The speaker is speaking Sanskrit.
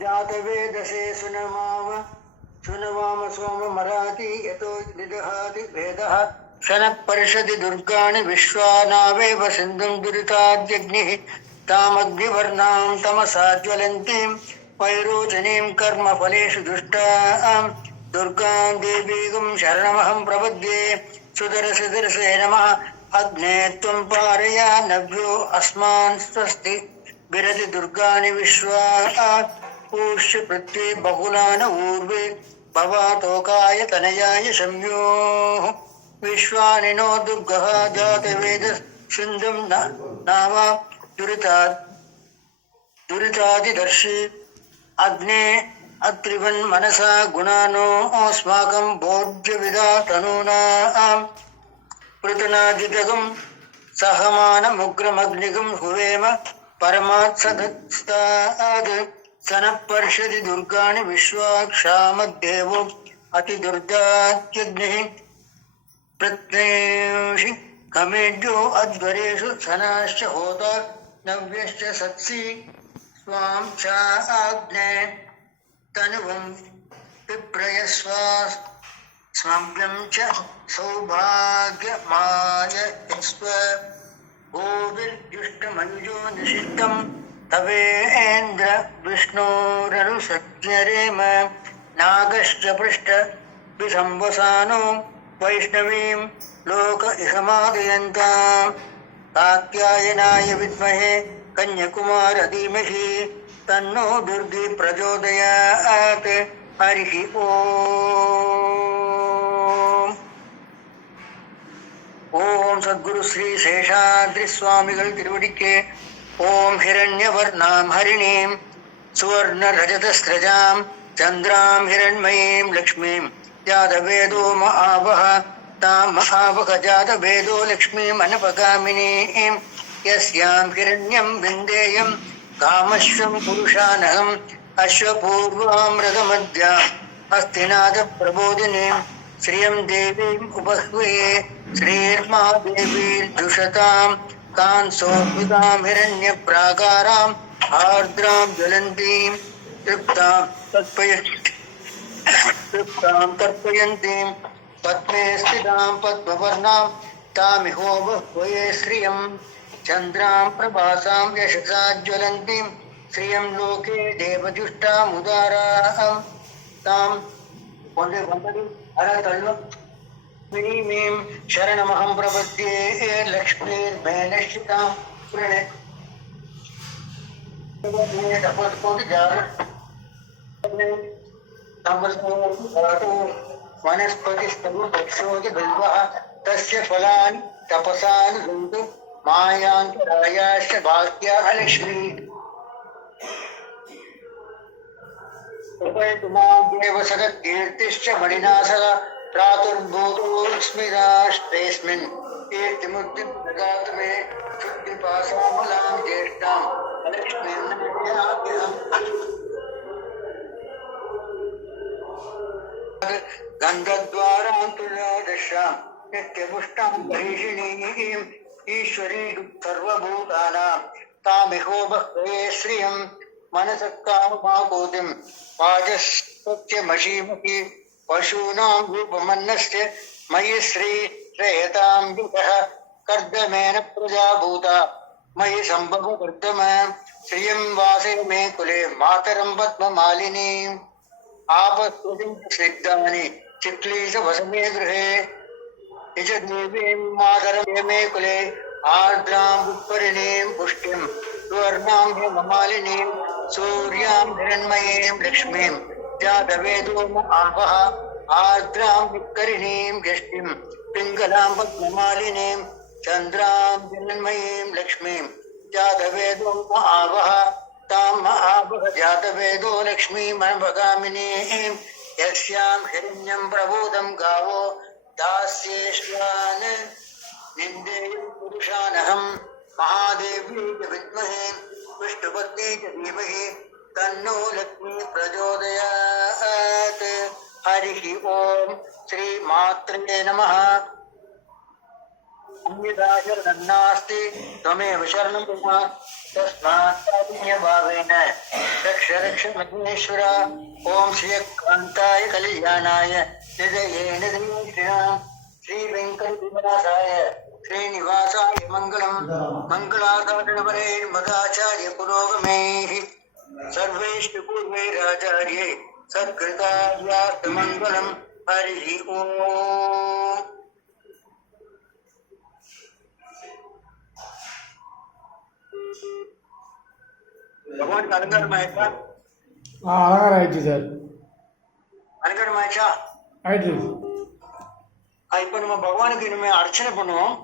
जातवेदसे सुनवाम सोम मराति यतो विदहाति भेदः शनः पर्षदि दुर्गाणि विश्वानावेव सिन्धुं दुरिताद्यग्निः तामग्निवर्णां तमसा ज्वलन्तीं वैरोचनीं कर्मफलेषु दुष्टां दुर्गां देवीगं शरणमहं प्रपद्ये सुदर्शदर्शे नमः अग्ने त्वं पारय नव्यो अस्मान् स्वस्ति विरति दुर्गाणि विश्वा पूष्य पृथ्वी बहुलान ऊर्वे भवातोकाय तनयाय संयोः विश्वानि नो दुर्गः जातवेद सिन्धुं नाम दुरितादिदर्शि अग्ने अत्रिवन् मनसा गुणानो अस्माकं भोज्यविदा तनूनां पृतनादितगं सहमानमुग्रमग्निगं हुवेम परमात्सदस्ताद् सनः पर्षदि दुर्गाणि विश्वाक्षामद्देवो अतिदुर्गात्यग्निः प्रत्नेषि कमेड्यो अध्वरेषु सनाश्च होता नव्यश्च सत्सि स्वां चाग्ने तनुवं पिप्रयस्वा स्मभ्यं च सौभाग्यमायस्व गोविर्जुष्टमञ्जो निषिद्धं तवेन्द्र विष्णोरनुसज्ञरेम नागश्च पृष्ठ विसंवसानो वैष्णवीं लोक इहमादयन्तां कात्यायनाय विद्महे कन्याकुमार धीमहि तन्नो दुर्गी प्रचोदयात् हरिः ओम सद्गुरु श्री शेषाद्रि स्वामिகள் திருவடிக்கே ओम हिरण्यवर्णां हरिणीं सुवर्ण रजतस्रजां चन्द्रां हिरण्मयीं लक्ष्मीं जातवेदो महावः तां महावः जातवेदो लक्ष्मीम् अनपगामिनीं यस्यां हिरण्यं विन्देयं कामश्वं पुरुषानहम् अश्वपूर्वां रथमद्यां हस्तिनाथ प्रबोधिनीं श्रियं देवीम् उपह्वये श्रीर्मादेवीर्जुषतां कांसोद्भुतां हिरण्यप्राकाराम् आर्द्रां ज्वलन्तीं तृप्तां तर्पयन्तीं पद्मे स्थितां पद्मवर्णां तामिहोबह्वये श्रियं चन्द्रां प्रभासां यशसा ज्वलन्तीं श्रियं लोके देवजुष्टामुदारां तां ीं शरणमहं प्रपद्ये लक्ष्मीर्मे निश्चितां वृणे वनस्पतिस्तमुदक्षोति बिल्वः तस्य फलानि तपसानुसन्तु मायान्तरायाश्च भाग्याः लक्ष्मी उपैतुमाद्येव सदकीर्तिश्च मणिनासः प्रातुर्भूतोऽस्मिन् कीर्तिमुक्तिं ददातु मे शुद्धिपाशामलां ज्येष्ठां लक्ष्मीं गन्धद्वारां तुलादशां नित्यपुष्टां बहिषिणीं ईश्वरीं सर्वभूतानां तामिहोबह्वये श्रियं मनसः काममाकोतिं वाचस्पत्यमशीमहि पशूनां रूपमन्नस्य मयि श्रीरयतां विदः कर्दमेन प्रजाभूता मयि सम्भव कर्दम श्रियं वासे मे कुले मातरं पद्ममालिनीम् आपस्तुतिं स्निग्धानि चिक्लीश वसमे गृहे निज देवीं मातरं मे कुले आर्द्रां पुष्परिणीं पुष्टिं सुवर्णां हेममालिनीं सूर्यां हिरण्मयीं लक्ष्मीं जातवेदो महावः आर्द्रां विकरिणीं यष्टिं पिङ्गलां पद्ममालिनीं चन्द्रां हिरण्मयीं लक्ष्मीं जातवेदो महावः तां महावः जातवेदो लक्ष्मीम् अनपगामिनीं यस्यां हिरण्यं प्रबोधं गावो दास्येष्वान् निन्देयं पुरुषानहं महादेवी च विद्महे विष्णुपत्नी च धीमहि तन्नो लक्ष्मी प्रचोदयात् हरिः ओम श्रीमात्रे नमः। अन्यथा शरणं नास्ति त्वमेव शरणं मम तस्मात् कारुण्यभावेन रक्ष रक्ष महेश्वर ओम श्रीकांताय कल्याणाय निधये निधीनां श्री वेंकटनिवासाय श्रीनिवासाय मंगलम मंगलाकारणवरे मदाचार्य पुरोगमैः सर्वेषु पूर्वैराचार्ये सत्कृतार्यार्थमङ्गलम् हरिः ओम् भगवान अलंकार मायचा அழகாக ஆயிடுச்சு சார். अलंकार मायचा ஆயிடுச்சு. இப்ப நம்ம பகவானுக்கு இனிமே அர்ச்சனை பண்ணுவோம்.